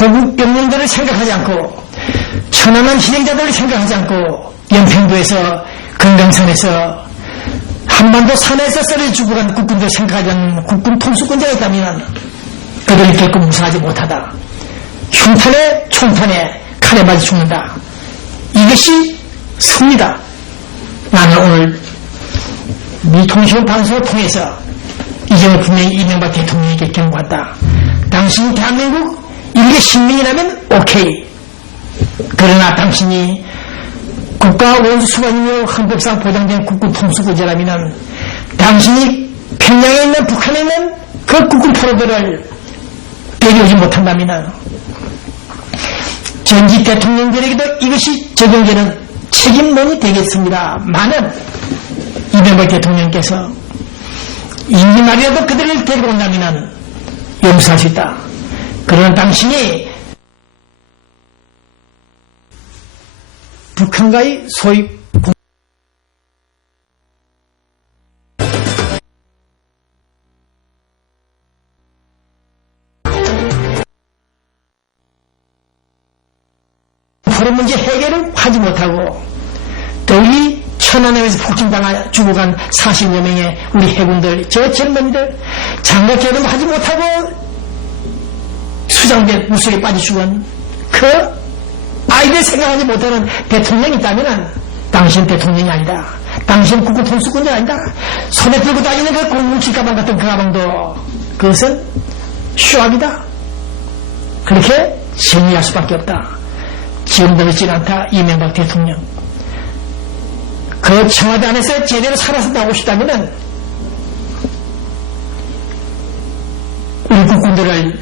호국 병력들을 생각하지 않고 천안함 희생자들을 생각하지 않고 연평도에서 금강산에서 한반도 산에서 썰어 죽어간 국군들 생각하지 않는 국군 통수권자가 있다면 그들을 결코 무사하지 못하다. 흉탄에 총탄에 칼에 맞아 죽는다. 이것이 승리다. 나는 오늘 미통신 방송을 통해서 이 점을 분명히 이명박 대통령에게 경고한다. 당신이 대한민국 일개 시민이라면 오케이. 그러나 당신이 국가 원수 수반이며 헌법상 보장된 국군 통수권자라면 당신이 평양에 있는 북한에 있는 그 국군 포로들을 데려오지 못한다면 전직 대통령들에게도 이것이 적용되는 책임론이 되겠습니다. 많은 이명박 대통령께서 임기 말이라도 그들을 데리고 온다면 용서할 수 있다. 그러나 당신이 북한과의 소위 포로 문제 해결을 하지 못하고 더위 천안함에서 폭진당하 죽어간 40여 명의 우리 해군들, 저 젊은이들 장갑 개념 하지 못하고 수장된 물속에 빠져 죽은 그 아이들 생각하지 못하는 대통령이 있다면 당신 대통령이 아니다. 당신 국군 통수권자 아니다. 손에 들고 다니는 그 공무실 가방 같은 그 가방도 그것은 휴학이다. 그렇게 정리할 수밖에 없다. 지금 늦지 않다. 이명박 대통령. 그 청와대 안에서 제대로 살아서 나오고 싶다면 우리 국군들을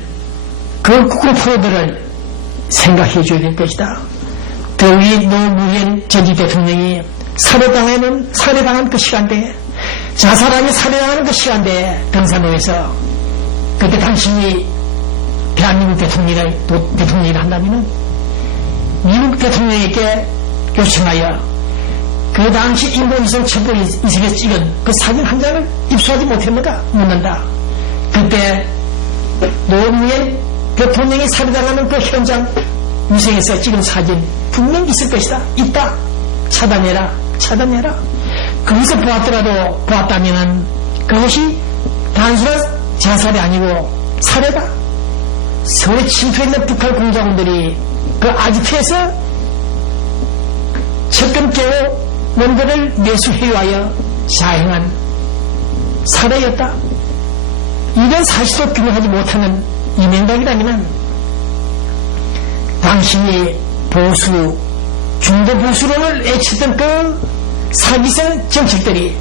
그 국군 포로들을 생각해 줘야 될 것이다. 더위 노무현 전직 대통령이 살해당한 그 시간대에 자살하며 살해당하는 그 시간대에 등산로에서 그때 당신이 대한민국 대통령을 한다면 미국 대통령에게 요청하여 그 당시 인공위성 첩보 이색에 찍은 그 사진 한 장을 입수하지 못했는가 묻는다. 그때 노무현 대통령이 살해당하는 그 현장 위성에서 찍은 사진 분명히 있을 것이다. 있다. 차단해라. 거기서 보았다면 그것이 단순한 자살이 아니고 살해다. 서울에 침투했는 북한 공작원들이 그 아지트에서 접근 깨고 원고를 매수해와여 자행한 살해였다. 이런 사실도 규명하지 못하는 이명박이라면 당신이 보수, 중도 보수론을 애치던 그 사기성 정책들이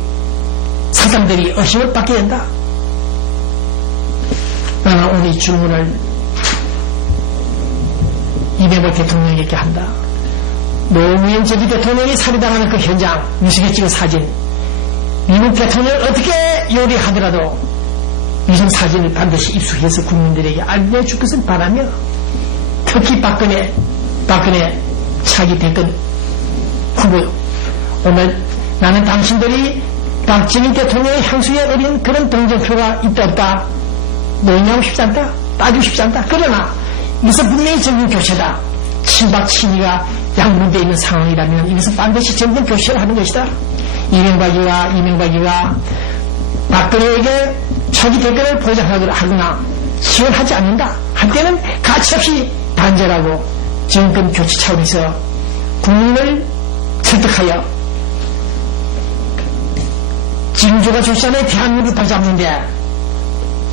사람들이 의심을 받게 된다. 나는 오늘 이 질문을 이명박 대통령에게 한다. 노무현 전직 대통령이 살해당하는 그 현장 위성에 찍은 사진 미국 대통령을 어떻게 요리하더라도 위성 사진을 반드시 입수해서 국민들에게 알려줄 것을 바라며 특히 박근혜 차기 대권 후보 오늘 나는 당신들이 박정희 대통령의 향수에 어린 그런 동정표가 있다 없다 논의하고 싶지 않다 따지고 싶지 않다. 그러나 이것은 분명히 정권 교체다. 친박 친이가 양분되어 있는 상황이라면 이것은 반드시 정권 교체를 하는 것이다. 이명박이가 박근혜에게 차기 대권을 보장하거나 지원하지 않는다 할 때는 가차없이 단절하고 정권 교체 차원에서 국민을 설득하여 징조가 좋지 않은 대한민국을 다잡는데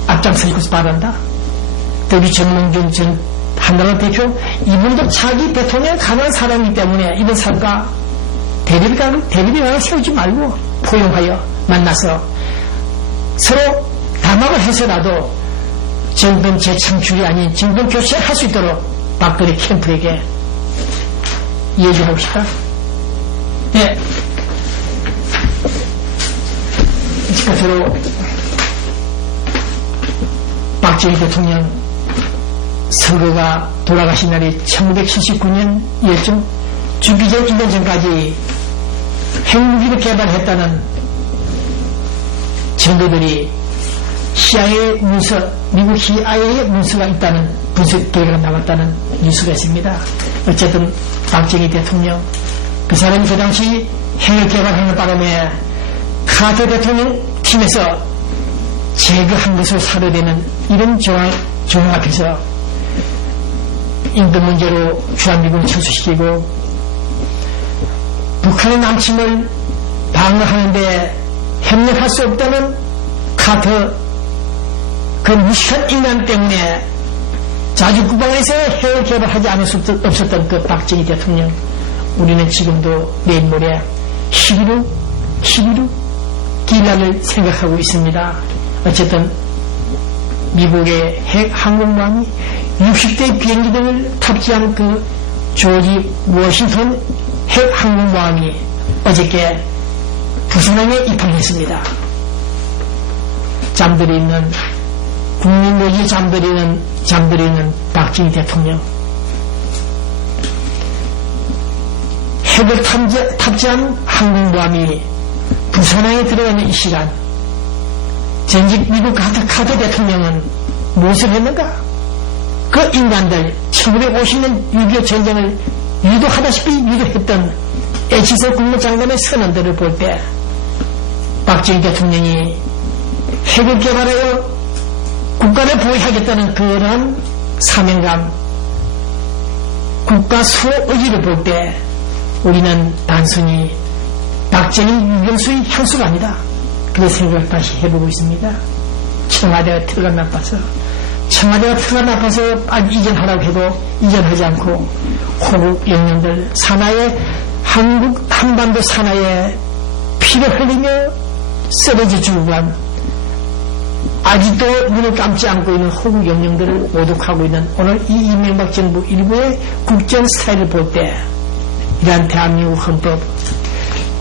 앞장서줄 것을 바란다. 더비 정몽준 전 한나라 대표 이분도 자기 대통령 가능한 사람이기 때문에 이런 사람과 대립을 세우지 말고 포용하여 만나서 서로 담합을 해서라도 정권 재창출이 아닌 정권 교체를 할 수 있도록 박근혜 캠프에게 얘기하고 싶다. 네. 끝으로 박정희 대통령 선거가 돌아가신 날이 1979년이었죠. 죽기 전 1년 전까지 핵무기를 개발했다는 정보들이 CIA 문서, 미국 CIA의 문서가 있다는 분석 결과가 나왔다는 뉴스가 있습니다. 어쨌든 박정희 대통령 그 사람이 그 당시 핵을 개발하는 바람에 카터 대통령 팀에서 제거한 것으로 사료되는 이런 조항 앞에서 인도 문제로 주한미군을 철수시키고 북한의 남침을 방어하는데 협력할 수 없다는 카터 그 무식한 인간 때문에 자주국방에서 핵을 개발하지 않을 수 없었던 그 박정희 대통령, 우리는 지금도 내일 모레 11월 기일날을 생각하고 있습니다. 어쨌든 미국의 핵 항공모함이 60대 비행기들을 탑재한 그 조지 워싱턴 핵 항공모함이 어저께 부산항에 입항했습니다. 잠들어 있는 국민들이 잠들어 있는 박정희 대통령, 핵을 탑재한 항공모함이 부산항에 들어가는 이 시간, 전직 미국 카터 대통령은 무엇을 했는가? 그 인간들 1950년 6.25 전쟁을 유도하다시피 유도했던 에치서 국무장관의 선언들을 볼 때 박정희 대통령이 핵을 개발하여 국가를 보호하겠다는 그런 사명감, 국가 수호 의지를 볼 때 우리는 단순히 박정희 유경수의 향수가 아니다. 그런 생각을 다시 해보고 있습니다. 청와대가 틀어가 나빠서 빨리 이전하라고 해도 이전하지 않고 호국 영령들 산하에 한반도 산하에 피를 흘리며 쓰러져 죽고 한 아직도 눈을 감지 않고 있는 호국 영령들을 모독하고 있는 오늘 이 이명박 정부 일부의 국정 스타일을 볼 때 이러한 대한민국 헌법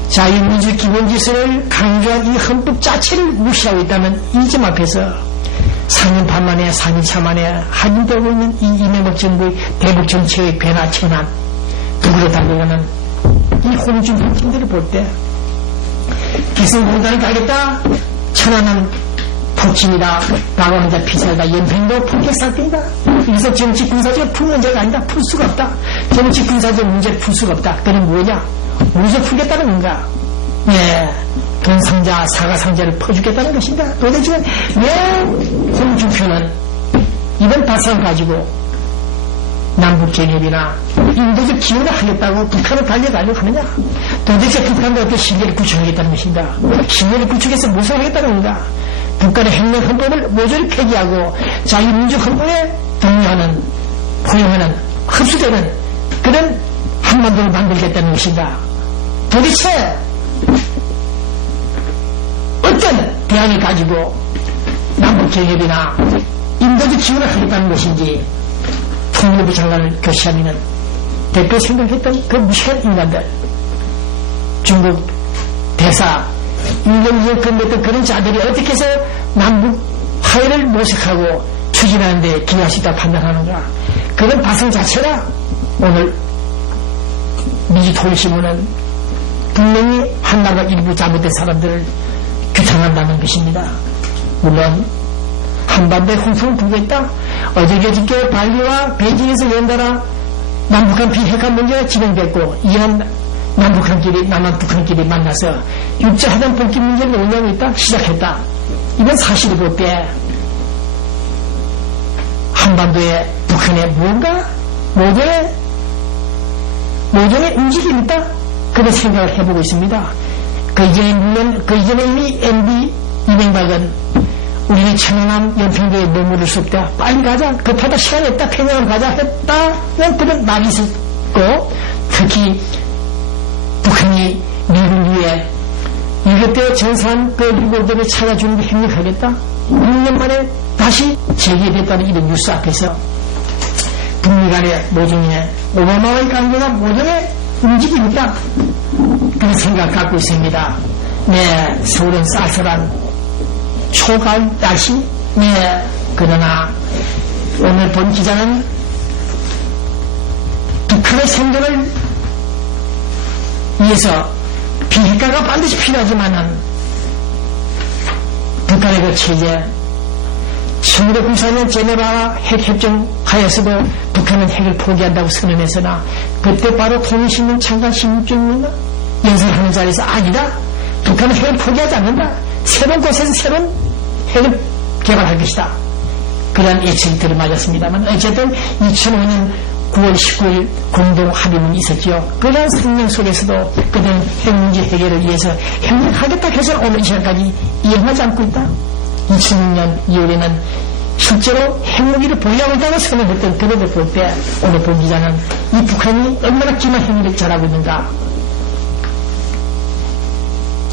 자유민주 기본질서를 강조한 이 헌법 자체를 무시하고 있다면 이 점 앞에서 4년 반 만에 4년차 만에 확인되고 있는 이 이명박 정부의 대북 정책의 변화 전환 북으로 달려가는 이 홍준표 팀들을 볼 때 기승공단을 가겠다 천안은 폭침이다 박원자 피살다 연평도 폭격사건이다. 여기서 정치군사적 풀 문제가 아니다. 풀 수가 없다. 정치군사적 문제를 풀 수가 없다. 그건 뭐냐? 무엇을 풀겠다는 건가? 예, 돈상자 사과상자를 퍼주겠다는 것인가? 도대체 왜 홍준표는 이번 발상을 가지고 남북경협이나 인도적 기여를 하겠다고 북한을 달려가려고 하느냐? 도대체 북한도 어떻게 신뢰를 구축하겠다는 것인가? 신뢰를 구축해서 무엇을 하겠다는 건가? 북한의 핵력 헌법을 모조리 폐기하고 자유민주 헌법에 동의하는, 포용하는, 흡수되는 그런 한반도를 만들겠다는 것인가? 도대체 어떤 대안을 가지고 남북경협이나 인도적 기여를 하겠다는 것인지 통일부 장관을 교체하면 대표 생각했던 그 무식한 인간들, 중국 대사 윤석열 건넸던 그런 자들이 어떻게 해서 남북 화해를 모색하고 추진하는데 기여할 수 있다고 판단하는가? 그런 발상 자체라 오늘 미주통일신문은 분명히 한나라 일부 잘못된 사람들을 규탄한다는 것입니다. 물론 한반도에 홍성을 부구했다. 어저께 발리와 베이징에서 연달아 남북한 비핵화 문제가 진행됐고 이런 남북한끼리 남한북한끼리 만나서 육자하단 복귀 문제를 논의하고 있다. 시작했다. 이건 사실을 볼 때 한반도에 북한에 뭔가 모종의 움직임이 있다. 그런 생각을 해보고 있습니다. 그 이전에 이미 MB 이명박은 우리는 천안함 연평도에 머무를 수 없다. 빨리 가자. 급하다. 시간이 없다. 평양을 가자 했다. 그런 말이 있었고 특히 북한이 미국 위에 6.25때 전사한 그 유골들을 찾아주는 게 협력하겠다. 6년 만에 다시 재개됐다는 이런 뉴스 앞에서 북미 간의 모종의 오바마와의 관계가 모종의 움직임이 있다. 그런 생각 갖고 있습니다. 네, 서울은 쌀쌀한 초가을 날씨. 네, 그러나 오늘 본 기자는 북한의 생존을 위해서 비핵화가 반드시 필요하지만은 북한의 그 체제, 1994년 제네바 핵협정 하에서도 북한은 핵을 포기한다고 선언했으나 그때 바로 통일신문 창간 신문중인가 연설하는 자리에서 아니다. 북한은 핵을 포기하지 않는다. 새로운 곳에서 새로운 핵을 개발할 것이다. 그런 예측이 들어맞았습니다만 어쨌든 2005년 9월 19일 공동 합의문이 있었죠. 그런 성명 속에서도 그들은 핵 문제 해결을 위해서 협력하겠다 해서 오늘 이 시간까지 이행하지 않고 있다. 2006년 2월에는 실제로 핵무기를 보유하고 있다고 선언했던 그들을 볼 때 오늘 본 기자는 이 북한이 얼마나 기만 행위를 잘하고 있는가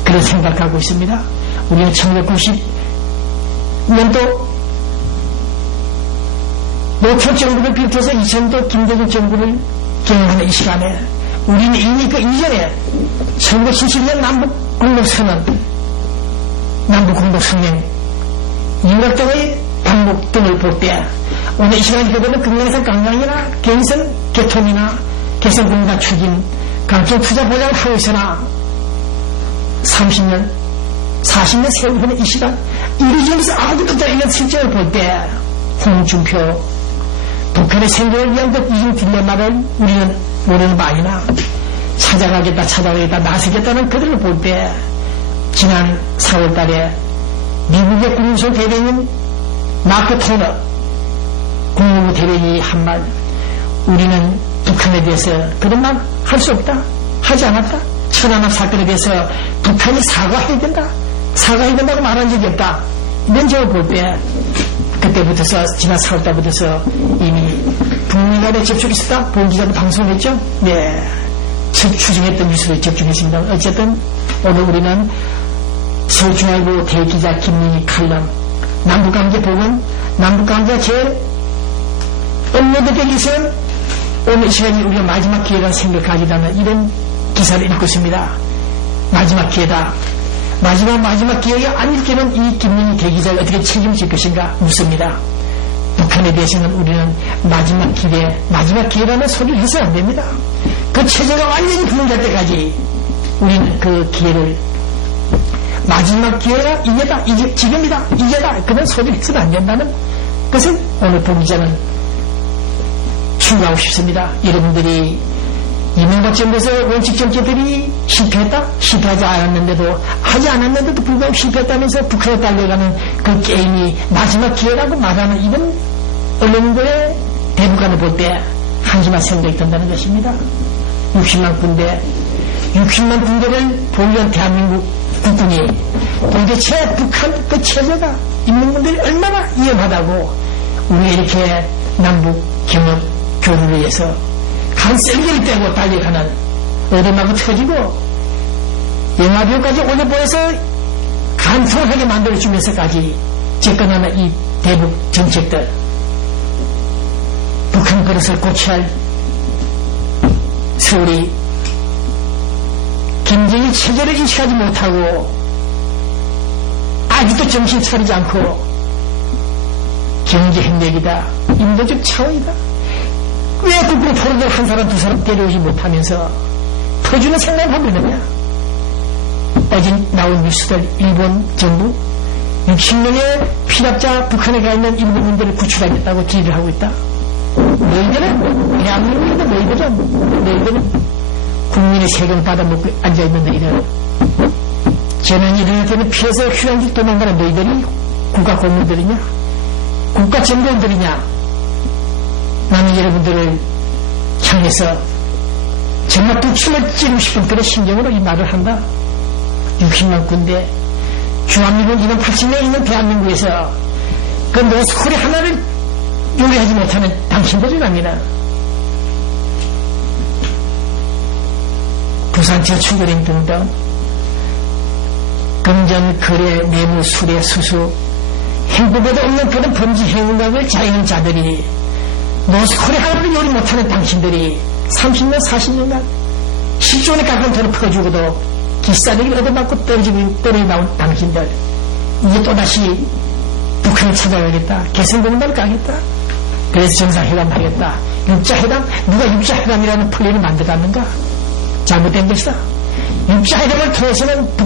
그런 생각하고 있습니다. 우리는 1990년도 노태우 정부를 비롯해서 2000도 김대중 정부를 경험하는 이 시간에 우리는 이미 그 이전에 1977년 남북공동선언, 남북공동성명, 윤곽등의 반복 등을 볼 때 오늘 이 시간에 그들은 금강산 관광이나 개인선 개통이나 개성공단 추진, 강경 투자 보장을 하고 있으나 30년, 40년 세월 후는 이 시간 이리저리서 아주 극단적인 실정을 볼 때 홍준표 북한의 생존을 위한 것 이중 딜레마를 우리는 모르는 바 아니나 찾아가겠다 나서겠다는 그들을 볼 때 지난 4월 달에 미국의 국무성 대변인 마크 토너 국무부 대변인이 한 말 우리는 북한에 대해서 그런 말 할 수 없다 하지 않았다. 천안함 사건에 대해서 북한이 사과해야 된다고 말한 적이 없다. 이런 점을 볼 때 그때부터서 지난 4월 달부터서 이미 북미 간에 접촉이 있었다. 본 기자도 방송했죠. 네, 추정했던 뉴스를 접촉했습니다. 어쨌든 오늘 우리는 서울중앙일보 대기자 김민희 칼럼 남북관계 복원 남북관계가 제일 업로드되기 위해서는 오늘 이 시간이 우리가 마지막 기회라는 생각을 가지다는 이런 기사를 읽고 있습니다. 마지막 기회다. 마지막 기회가 아닐 때는 이 김민희 대기자가 어떻게 책임질 것인가 묻습니다. 북한에 대해서는 우리는 마지막 기회라는 소리를 해서는 안 됩니다. 그 체제가 완전히 분열될 때까지 우리는 그 기회를 마지막 기회가 이제다, 지금이다, 이제다 그런 소리를 해서는 안 된다는 것을 오늘 보기자는 충고하고 싶습니다. 여러분들이 이명박 정부에서 원칙 정책들이 실패하지 않았는데도 불구하고 실패했다면서 북한에 달려가는 그 게임이 마지막 기회라고 말하는 이런 언론들의 대북관을 볼 때 한심한 생각이 든다는 것입니다. 60만 군대를 보유한 대한민국 국군이 도대체 북한 그 체제가 인민군들이 얼마나 위험하다고 우리가 이렇게 남북 경협 교류를 위해서 간 셀기를 떼고 달려가는 얻어맞고 터지고 영화비용까지 올려보여서 간통하게 만들어주면서까지 접근하는 이 대북 정책들 북한 그릇을 고쳐야 할 세월이 김정일 체제를 인식하지 못하고 아직도 정신 차리지 않고 경제협력이다 인도적 차원이다 왜 국군 포로들 한 사람 두 사람 데려오지 못하면서 터주는 생각을 하고 있느냐. 어제 나온 뉴스들 일본 정부 60명의 피랍자 북한에 가 있는 일본인들을 구출하겠다고 지휘를 하고 있다. 너희들은 대한민국인데 너희들은 국민의 세금 받아먹고 앉아있는 너희들 재난이 일어날 때는 피해서 휴양지 도망가는 너희들이 국가 공무원들이냐 국가 정보원들이냐. 나는 여러분들을 향해서 정말 부침을 찌르고 싶은 그런 심정으로 이 말을 한다. 60만 군대 중앙미군 280명 있는 대한민국에서 그 노스코리 하나를 요리하지 못하는 당신들이랍니다. 부산 저축은행 등등 금전, 거래, 뇌물, 수뢰, 수수 행복에도 없는 그런 범죄 행위를 자행한 자들이 노스코리 하나를 요리 못하는 당신들이 30년, 40년간 10조 원에 가까운 돈을 퍼주고도 기싸대기를 얻어맞고 떨어져 나온 당신들 이제 또다시 북한을 찾아가겠다. 개성공단을 가겠다. 그래서 정상회담 하겠다. 육자회담? 누가 육자회담이라는 플랜을 만들었는가? 잘못된 것이다. 육자회담을 통해서는